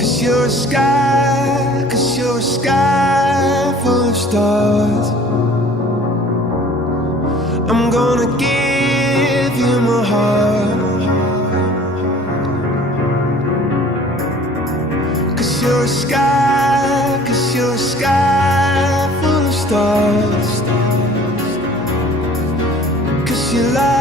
'Cause you're a sky, 'cause you're a sky full of stars. I'm gonna give you my heart. 'Cause you're a sky, 'cause you're a sky full of stars. 'Cause you lie.